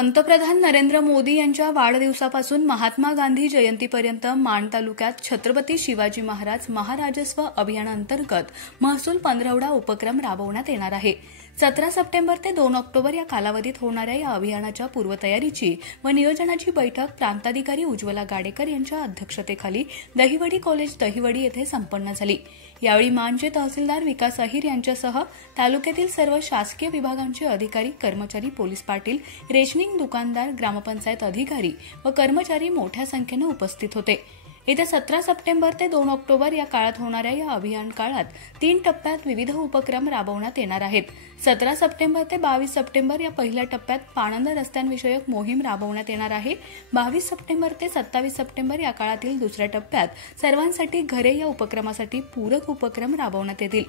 पंतप्रधान नरेंद्र मोदी यांच्या वाढदिवसापासून महात्मा गांधी जयंतीपर्यंत माण तालुक्यात छत्रपती शिवाजी महाराज महाराजस्व अभियानांतर्गत महसूल पंधरवडा उपक्रम राबवण्यात येणार आहे। 17 सप्टेंबर ते 2 ऑक्टोबर या कालावधीत होणाऱ्या या अभियानाच्या पूर्वतयारीची व नियोजनाची बैठक प्रांताधिकारी उज्ज्वला गाडेकर यांच्या अध्यक्षतेखाली दहिवडी कॉलेज दहिवडी येथे संपन्न झाली। यावेळी माणचे तहसीलदार विकास अहिर यांच्यासह तालुक्यातील सर्व शासकीय विभागांचे अधिकारी, कर्मचारी, पोलीस पाटील, रेशनिंग दुकानदार, ग्रामपंचायत अधिकारी व कर्मचारी मोठ्या संख्येने उपस्थित होते। येत्या 17 सप्टेंबर ते 2 ऑक्टोबर या काळात होणाऱ्या या अभियान काळात 3 टप्प्यात विविध उपक्रम राबवण्यात येणार आहेत। 17 सप्टेंबर ते 22 सप्टेंबर या पहिल्या टप्प्यात पाणंद रस्त्यांविषयक मोहीम राबवण्यात येणार आहे। 22 सप्टेंबर ते 27 सप्टेंबर या काळातील दुसऱ्या टप्प्यात सर्वांसाठी घरे या उपक्रमासाठी पूरक उपक्रम राबवण्यात येतील।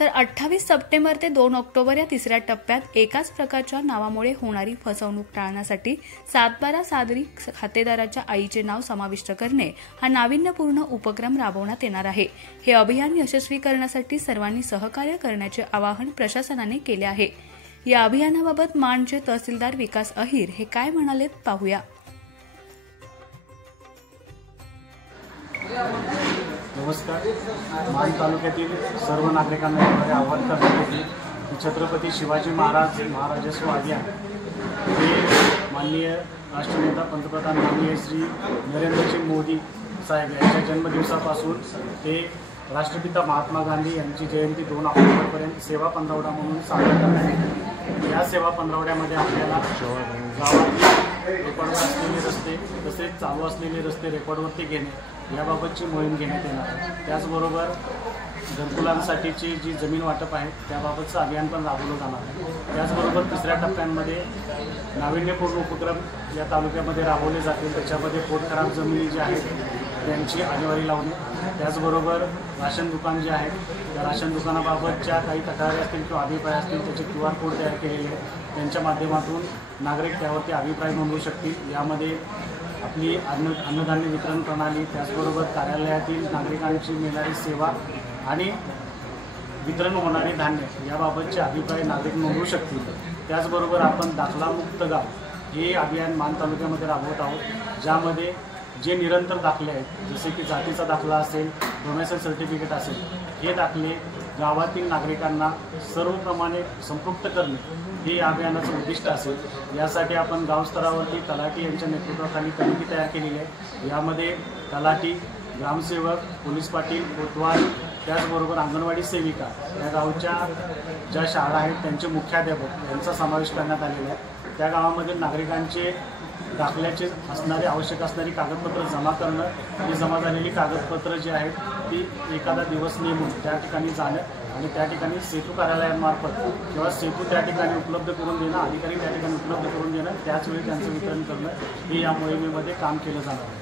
तर 28 सप्टेंबर ते 2 ऑक्टोबर या तिसऱ्या टप्प्यात एकाच प्रकारच्या नावामुळे होणारी फसवणूक टाळण्यासाठी 7/12 सादरी खातेदाराच्या आईचे नाव समाविष्ट करणे हा नाविन्यपूर्ण उपक्रम राबवण्यात येणार आहे। हे अभियान यशस्वी करण्यासाठी सर्वांनी सहकार्य करण्याचे आवाहन प्रशासनाने केले आहे। या अभियानाबाबत माणचे तहसीलदार विकास अहिर हे काय म्हणालेत पाहूया। नमस्कार। माण तालुक्यातील सर्व नागरिकांना यामध्ये आवाहन करण्यात येते की छत्रपती शिवाजी महाराज महाराजस्व अभियान हे माननीय राष्ट्रनेता पंतप्रधान माननीय श्री नरेंद्रजी मोदी साहेब यांच्या जन्मदिवसापासून ते राष्ट्रपिता महात्मा गांधी यांची जयंती 2 ऑक्टोबरपर्यंत सेवा पंधरवडा म्हणून साजरा करण्यात येते। या सेवा पंधरवड्यामध्ये आपल्याला गावातील रेकॉर्डवर असलेले रस्ते तसेच चालू असलेले रस्ते रेकॉर्डवरती घेणे याबाबतची मोहीम घेण्यात येणार। त्याचबरोबर घरकुलांसाठीची जी जमीन वाटप आहे त्याबाबतचं अभियान पण राबवलं जाणार आहे। त्याचबरोबर तिसऱ्या टप्प्यांमध्ये नाविन्यपूर्ण उपक्रम या तालुक्यामध्ये राबवले जातील। त्याच्यामध्ये पोटखराब जमिनी ज्या आहेत त्यांची आणेवारी लावणे, त्याचबरोबर राशन दुकान जे आहेत त्या राशन दुकानाबाबतच्या काही तक्रारी असतील किंवा अभिप्राय असतील त्याचे QR कोड तयार केलेले आहेत। त्यांच्या माध्यमातून नागरिक त्यावरती अभिप्राय नोंदवू शकतील। यामध्ये आपली अन्नधान्य वितरण प्रणाली, त्याचबरोबर कार्यालयातील नागरिकांची मिळणारी सेवा आणि वितरण होणारे धान्य याबाबतचे अभिप्राय नागरिक नोंदवू शकतील। त्याचबरोबर आपण दाखलामुक्त गाव हे अभियान माण तालुक्यामध्ये राबवत आहोत, ज्यामध्ये जे निरंतर दाखले आहेत जसे की जातीचा दाखला असेल, डोमेसाइल सर्टिफिकेट असेल, हे दाखले गावातील नागरिकांना सर्वप्रमाणे संपृक्त करणे हे या अभियानाचं उद्दिष्ट असेल। यासाठी आपण गाव स्तरावरती तलाठी यांच्या नेतृत्वाखाली कमिटी तयार केलेली आहे। यामध्ये तलाठी, ग्रामसेवक, पोलीस पाटील, कोतवाल, त्याचबरोबर अंगणवाडी सेविका, या गावच्या ज्या शाळा आहेत त्यांचे मुख्याध्यापक यांचा समावेश करण्यात आलेला आहे। त्या गावामधील नागरिकांचे दाखल्याचे असणारे आवश्यक असणारी कागदपत्र जमा करणं, ही जमा झालेली कागदपत्र जी आहेत ती एखादा दिवस नेमून त्या ठिकाणी जाणं आणि त्या ठिकाणी सेतू कार्यालयांमार्फत किंवा सेतू त्या ठिकाणी उपलब्ध करून देणं, अधिकारी त्या ठिकाणी उपलब्ध करून देणं, त्याचवेळी त्यांचं वितरण करणं हे या मोहिमेमध्ये काम केलं जाणार आहे।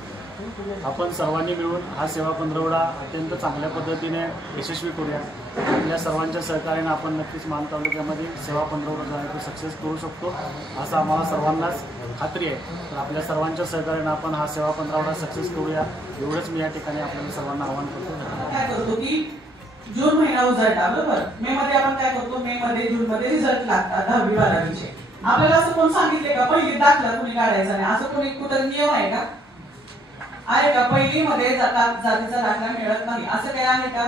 आपण सर्वांनी मिळून हा सेवा पंधरवडा अत्यंत चांगल्या पद्धतीने यशस्वी करूया। आपल्या सर्वांच्या सहकार्याने आपण नक्कीच माण तालुक्यामध्ये सेवा पंधरवडा जो आहे तो सक्सेस करू शकतो असं आम्हाला सर्वांनाच खात्री आहे। तर आपल्या सर्वांच्या सहकार्याने आपण हा सेवा पंधरवडा सक्सेस करूया एवढंच मी या ठिकाणी आपल्याला सर्वांना आवाहन करतो। जून महिना उजाडला, बरोबर? मे मध्ये आपण काय करतो, मे मध्ये जून मध्ये रिझल्ट लागतात 10वी 12वीचे। आपल्याला असं कोण सांगितले का पहिली दाखला कुणी काढायचा नाही, असं कोणी कुठं नियम आहे का? आहे का? पहिली मध्ये जातीचा दाखला मिळत नाही असं काही आहे का?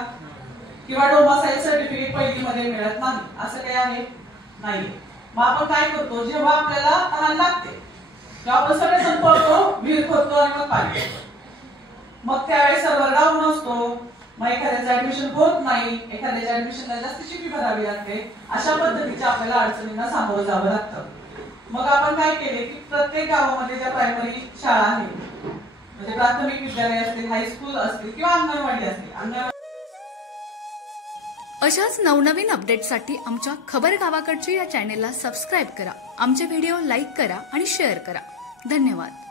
किंवा डोमेसाइल सर्टिफिकेट पहिली मध्ये मिळत नाही असं काही आहे? नाही। मग आपण काय करतो, जेव्हा आपल्याला तहान लागते तेव्हा आपण सगळे जण पळतो, विहीर खोदतो आणि मग पाणी पितो। मग त्यावेळेस सर्व्हर डाऊन असतो, मग एखाद्याचं ऍडमिशन होत नाही, एखाद्याच्या ऍडमिशनला जास्तीची फी भरावी लागते। अशा पद्धतीच्या आपल्याला अडचणींना सामोरं जावं लागतं। मग आपण काय केले की प्रत्येक गावामध्ये ज्या प्रायमरी शाळा आहेत म्हणजे प्राथमिक विद्यालय असतील, हायस्कूल असतील किंवा अंगणवाडी असतील, अशाच नवनवीन अपडेटसाठी आमच्या खबर गावाकडची या चॅनेलला सबस्क्राईब करा, आमचे व्हिडिओ लाईक करा आणि शेअर करा। धन्यवाद।